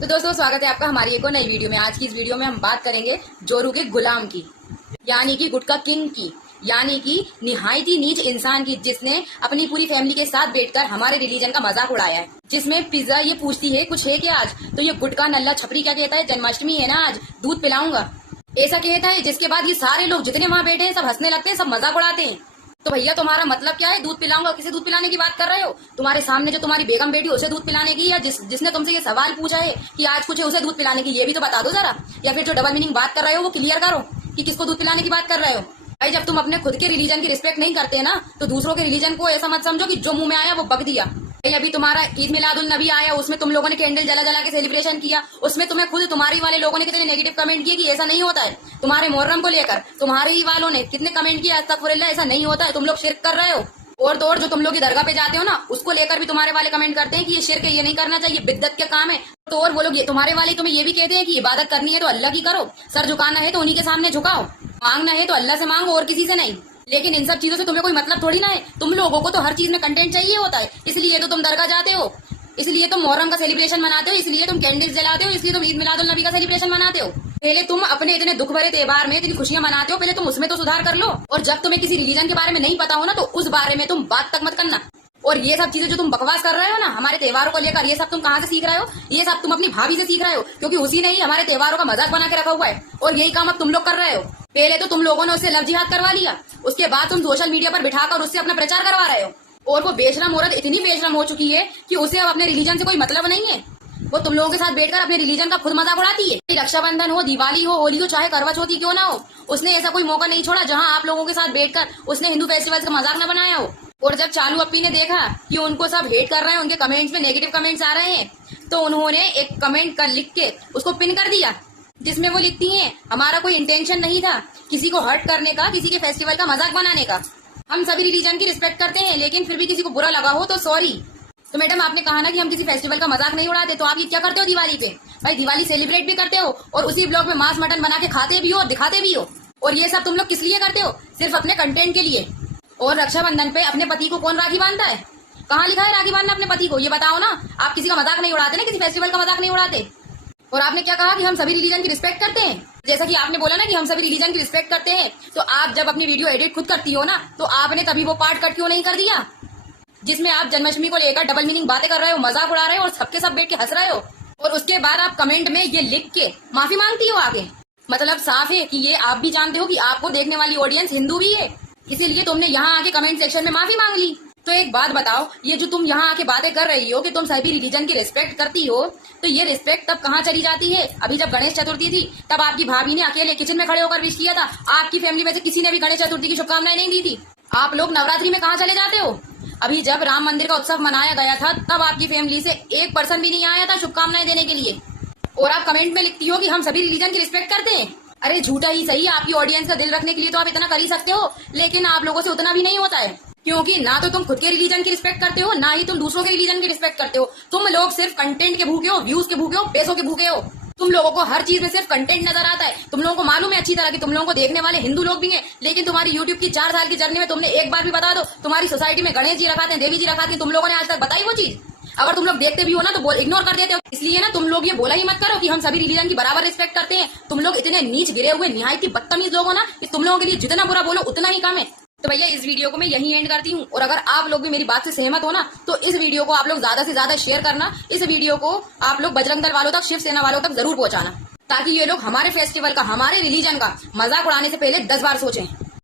तो दोस्तों स्वागत है आपका हमारी एक और नई वीडियो में। आज की इस वीडियो में हम बात करेंगे जोरू के गुलाम की, यानी कि गुटखा किंग की, यानी कि निहायत ही नीच इंसान की, जिसने अपनी पूरी फैमिली के साथ बैठकर हमारे रिलीजन का मजाक उड़ाया है। जिसमें पिज्जा ये पूछती है कुछ है क्या आज, तो ये गुटखा नल्ला छपरी क्या कहता है, जन्माष्टमी है ना आज, दूध पिलाऊंगा, ऐसा कहता है। जिसके बाद ये सारे लोग जितने वहाँ बैठे हैं सब हंसने लगते हैं, सब मजाक उड़ाते हैं। तो भैया तुम्हारा मतलब क्या है, दूध पिलाऊंगा, किसे दूध पिलाने की बात कर रहे हो? तुम्हारे सामने जो तुम्हारी बेगम बैठी उसे दूध पिलाने की, या जिसने तुमसे ये सवाल पूछा है कि आज कुछ है उसे दूध पिलाने की, ये भी तो बता दो जरा। या फिर जो डबल मीनिंग बात कर रहे हो वो क्लियर करो कि किसको दूध पिलाने की बात कर रहे हो। भाई जब तुम अपने खुद के रिलीजन की रिस्पेक्ट नहीं करते ना, तो दूसरों के रिलीजन को ऐसा मत समझो कि जो मुंह में आया वो बक दिया। भाई अभी तुम्हारा ईद मिलादुल नबी आया, उसमें तुम लोगों ने कैंडल जला जला के सेलिब्रेशन किया, उसमें तुम्हें खुद तुम्हारी वाले लोगों ने कितने नेगेटिव कमेंट किए कि ऐसा नहीं होता है। तुम्हारे मुहर्रम को लेकर तुम्हारी वालों ने कितने कमेंट किया, अस्तगफुरुल्लाह, ऐसा नहीं होता है, तुम लोग शिर्क कर रहे हो। और तो और जो तुम लोग की दरगाह पे जाते हो ना, उसको लेकर भी तुम्हारे वाले कमेंट करते हैं कि ये शिर्क है, ये नहीं करना चाहिए, बिद्दत के काम है। तो और वो लोग तुम्हारे वाले तुम्हें ये भी कहते हैं कि इबादत करनी है तो अल्लाह की करो, सर झुकाना है तो उन्हीं के सामने झुकाओ, मांगना है तो अल्लाह से मांगो और किसी से नहीं। लेकिन इन सब चीजों से तुम्हें कोई मतलब थोड़ी ना है। तुम लोगों को तो हर चीज में कंटेंट चाहिए होता है, इसलिए तो तुम दरगाह जाते हो, इसलिए तुम मुहर्रम का सेलिब्रेशन मनाते हो, इसलिए तुम कैंडल्स जलाते हो, इसलिए तुम ईद मिलादुल नबी का सेलिब्रेशन मनाते हो। पहले तुम अपने इतने दुख भरे त्योहार में इतनी खुशियां मनाते हो, पहले तुम उसमें तो सुधार कर लो। और जब तुम्हें किसी रिलीजन के बारे में नहीं पता हो ना, तो उस बारे में तुम बात तक मत करना। और ये सब चीजें जो तुम बकवास कर रहे हो ना हमारे त्योहारों को लेकर, ये सब तुम कहाँ से सीख रहे हो? ये सब तुम अपनी भाभी से सीख रहे हो, क्योंकि उसी ने ही हमारे त्योहारों का मजाक बना के रखा हुआ है। और यही काम अब तुम लोग कर रहे हो। पहले तो तुम लोगों ने उससे लव जिहाद करवा लिया, उसके बाद तुम सोशल मीडिया पर बिठाकर उससे अपना प्रचार करवा रहे हो। और वो बेशरम औरत इतनी बेशरम हो चुकी है कि उसे अब अपने रिलीजन से कोई मतलब नहीं है। वो तुम लोगों के साथ बैठकर अपने रिलीजन का खुद मजाक उड़ाती है। रक्षाबंधन हो, दिवाली हो, होली हो, चाहे करवा चौथी क्यों ना हो, उसने ऐसा कोई मौका नहीं छोड़ा जहां आप लोगों के साथ बैठकर उसने हिंदू फेस्टिवल्स का मजाक न बनाया हो। और जब चालू अप्पी ने देखा कि उनको सब हेट कर रहे हैं, उनके कमेंट्स में नेगेटिव कमेंट्स आ रहे हैं, तो उन्होंने एक कमेंट कर लिख के उसको पिन कर दिया, जिसमें वो लिखती हैं, हमारा कोई इंटेंशन नहीं था किसी को हर्ट करने का, किसी के फेस्टिवल का मजाक बनाने का। हम सभी रिलीजन की रिस्पेक्ट करते हैं, लेकिन फिर भी किसी को बुरा लगा हो तो सॉरी। तो मैडम आपने कहा ना कि हम किसी फेस्टिवल का मजाक नहीं उड़ाते, तो आप ये क्या करते हो दिवाली पे? भाई दिवाली सेलिब्रेट भी करते हो और उसी ब्लॉग में मांस मटन बना के खाते भी हो और दिखाते भी हो। और ये सब तुम लोग किस लिए करते हो? सिर्फ अपने कंटेंट के लिए। और रक्षाबंधन पे अपने पति को कौन राखी बांधता है? कहाँ लिखा है राखी बांधना अपने पति को? ये बताओ ना। आप किसी का मजाक नहीं उड़ाते ना, किसी फेस्टिवल का मजाक नहीं उड़ाते। और आपने क्या कहा कि हम सभी रिलीजन की रिस्पेक्ट करते हैं, जैसा कि आपने बोला ना कि हम सभी रिलीजन की रिस्पेक्ट करते हैं, तो आप जब अपनी वीडियो एडिट खुद करती हो ना, तो आपने तभी वो पार्ट कट क्यों नहीं कर दिया जिसमें आप जन्माष्टमी को लेकर डबल मीनिंग बातें कर रहे हो, मजाक उड़ा रहे हो और सबके सब बैठ के हंस रहे हो। और उसके बाद आप कमेंट में ये लिख के माफी मांगती हो आगे। मतलब साफ है कि ये आप भी जानते हो कि आपको देखने वाली ऑडियंस हिंदू भी है, इसीलिए तुमने यहाँ आके कमेंट सेक्शन में माफी मांग ली। तो एक बात बताओ, ये जो तुम यहाँ आके बातें कर रही हो कि तुम सभी रिलीजन की रिस्पेक्ट करती हो, तो ये रिस्पेक्ट तब कहाँ चली जाती है? अभी जब गणेश चतुर्थी थी तब आपकी भाभी ने अकेले किचन में खड़े होकर विश किया था, आपकी फैमिली में से किसी ने भी गणेश चतुर्थी की शुभकामनाएं नहीं दी थी। आप लोग नवरात्रि में कहाँ चले जाते हो? अभी जब राम मंदिर का उत्सव मनाया गया था तब आपकी फैमिली से एक पर्सन भी नहीं आया था शुभकामनाएं देने के लिए, और आप कमेंट में लिखती हो कि हम सभी रिलीजन की रिस्पेक्ट करते हैं। अरे झूठा ही सही, आपकी ऑडियंस का दिल रखने के लिए तो आप इतना कर ही सकते हो, लेकिन आप लोगों से उतना भी नहीं होता है, क्योंकि ना तो तुम खुद के रिलीजन की रिस्पेक्ट करते हो, ना ही तुम दूसरों के रिलीजन की रिस्पेक्ट करते हो। तुम लोग सिर्फ कंटेंट के भूखे हो, व्यूज के भूखे हो, पैसों के भूखे हो। तुम लोगों को हर चीज में सिर्फ कंटेंट नजर आता है। तुम लोगों को मालूम है अच्छी तरह कि तुम लोगों को देखने वाले हिंदू लोग भी हैं, लेकिन तुम्हारी यूट्यूब की 4 साल की जर्नी में तुमने एक बार भी बता दो तुम्हारी सोसाइटी में गणेश जी रखाते हैं, देवी जी रखाते हैं, तुम लोगों ने आज तक बताई वो चीज? अगर तुम लोग देखते भी हो ना तो इग्नोर कर देते हो। इसलिए ना तुम लोग ये बोला ही मत करो कि हम सभी रिलीजन की बराबर रिस्पेक्ट करते हैं। तुम लोग इतने नीच गिरे हुए निहायत ही बदतमीज लोग हो ना कि तुम लोगों के लिए जितना बुरा बोलो उतना ही कम है। तो भैया इस वीडियो को मैं यहीं एंड करती हूँ, और अगर आप लोग भी मेरी बात से सहमत हो ना, तो इस वीडियो को आप लोग ज्यादा से ज्यादा शेयर करना। इस वीडियो को आप लोग बजरंग दल वालों तक, शिवसेना वालों तक जरूर पहुंचाना, ताकि ये लोग हमारे फेस्टिवल का, हमारे रिलीजन का मजाक उड़ाने से पहले 10 बार सोचें।